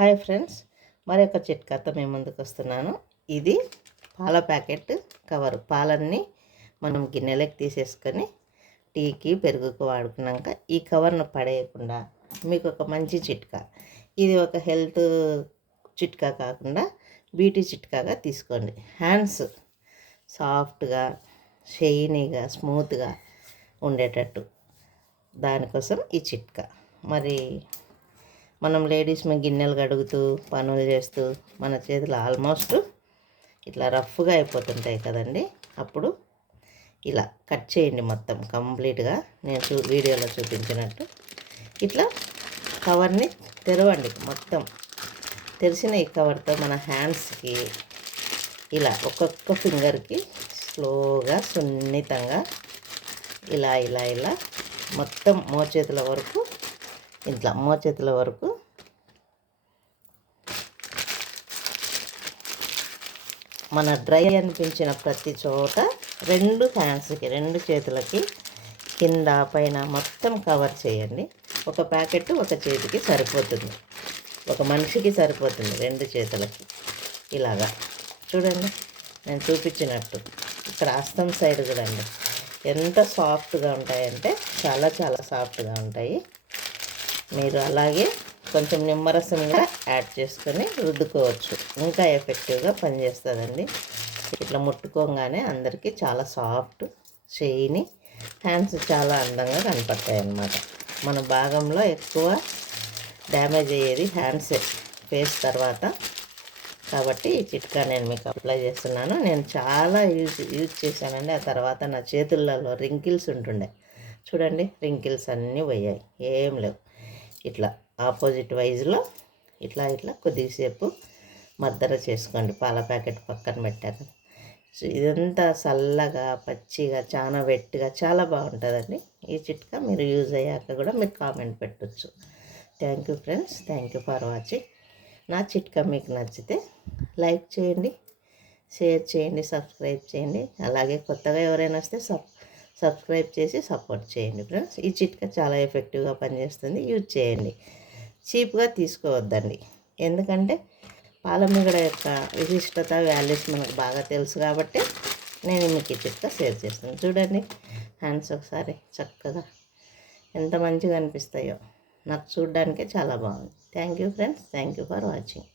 Hi friends మరొక చిట్కాతో మేము ముందుకు వస్తున్నాను. ఇది పాల ప్యాకెట్ కవర్. పాలన్నీ మనం గిన్నెలకు తీసేసుకొని టీకి పెరుగుకు వాడుకున్నాక ఈ కవర్ను పడేయకుండా మీకు ఒక మంచి చిట్కా. ఇది ఒక హెల్త్ చిట్కా కాకుండా బ్యూటీ చిట్కాగా తీసుకోండి. హ్యాండ్స్ సాఫ్ట్గా షైనీగా స్మూత్గా ఉండేటట్టు. దానికోసం ఈ చిట్కా. మరి మనం లేడీస్ మేము గిన్నెలు కడుగుతూ పనులు చేస్తూ మన చేతులు ఆల్మోస్ట్ ఇట్లా రఫ్గా అయిపోతుంటాయి కదండి. అప్పుడు ఇలా కట్ చేయండి మొత్తం కంప్లీట్గా. నేను చూ వీడియోలో చూపించినట్టు. ఇట్లా కవర్ని తెరవండి మొత్తం. తెరిచిన ఈ కవర్తో మన హ్యాండ్స్కి ఇలా ఒక్కొక్క ఫింగర్కి స్లోగా సున్నితంగా ఇలా ఇలా ఇలా మొత్తం మోచేతుల వరకు ఇట్లా మోచేతుల వరకు మన డ్రై అనిపించిన ప్రతి చోట రెండు హ్యాండ్స్కి రెండు చేతులకి కింద పైన మొత్తం కవర్ చేయండి. ఒక ప్యాకెట్ ఒక చేతికి సరిపోతుంది. ఒక మనిషికి సరిపోతుంది రెండు చేతులకి. ఇలాగా. చూడండి నేను చూపించినట్టు. ఇక్కడ అస్తం సైడ్ కూడా అండి ఎంత సాఫ్ట్గా ఉంటాయంటే చాలా చాలా సాఫ్ట్గా ఉంటాయి. మీరు అలాగే కొంచెం నిమ్మరసంగా యాడ్ చేసుకొని రుద్దుకోవచ్చు. ఇంకా ఎఫెక్టివ్గా పనిచేస్తుందండి. ఇట్లా ముట్టుకోగానే అందరికీ చాలా సాఫ్ట్ చేయిని హ్యాండ్స్ చాలా అందంగా కనపడతాయి అన్నమాట మన భాగంలో ఎక్కువ డ్యామేజ్ అయ్యేది హ్యాండ్సే ఫేస్ తర్వాత. కాబట్టి ఈ చిట్కా నేను మీకు అప్లై చేస్తున్నాను. నేను చాలా యూజ్ యూజ్ చేశానండి. ఆ తర్వాత నా చేతులలో రింకిల్స్ ఉంటుండే. చూడండి రింకిల్స్ అన్నీ పోయాయి. ఏం లేవు. ఇట్లా ఆపోజిట్ వైజ్లో ఇట్లా ఇట్లా కొద్దిసేపు మద్దర చేసుకోండి. పాల ప్యాకెట్ పక్కన పెట్టాక. సో ఇదంతా చల్లగా పచ్చిగా చాలా వెట్టిగా చాలా బాగుంటుందండి. ఈ చిట్కా మీరు యూజ్ అయ్యాక కూడా మీరు కామెంట్ పెట్టచ్చు. Thank you friends. Thank you for watching. నా చిట్కా మీకు నచ్చితే లైక్ చేయండి షేర్ చేయండి సబ్స్క్రైబ్ చేయండి. అలాగే కొత్తగా ఎవరైనా వస్తే సబ్ సబ్స్క్రైబ్ చేసి సపోర్ట్ చేయండి ఫ్రెండ్స్. ఈ చిట్కా చాలా ఎఫెక్టివ్గా పనిచేస్తుంది. యూజ్ చేయండి. చీప్గా తీసుకోవద్దండి. ఎందుకంటే పాలమిగడ యొక్క విశిష్టత వాల్యూస్ మనకు బాగా తెలుసు కాబట్టి నేను మీకు ఈ చిట్కా షేర్ చేస్తాను. చూడండి హ్యాండ్స్ ఒకసారి చక్కగా ఎంత మంచిగా అనిపిస్తాయో. నాకు చూడడానికే చాలా బాగుంది. Thank you friends. Thank you for watching.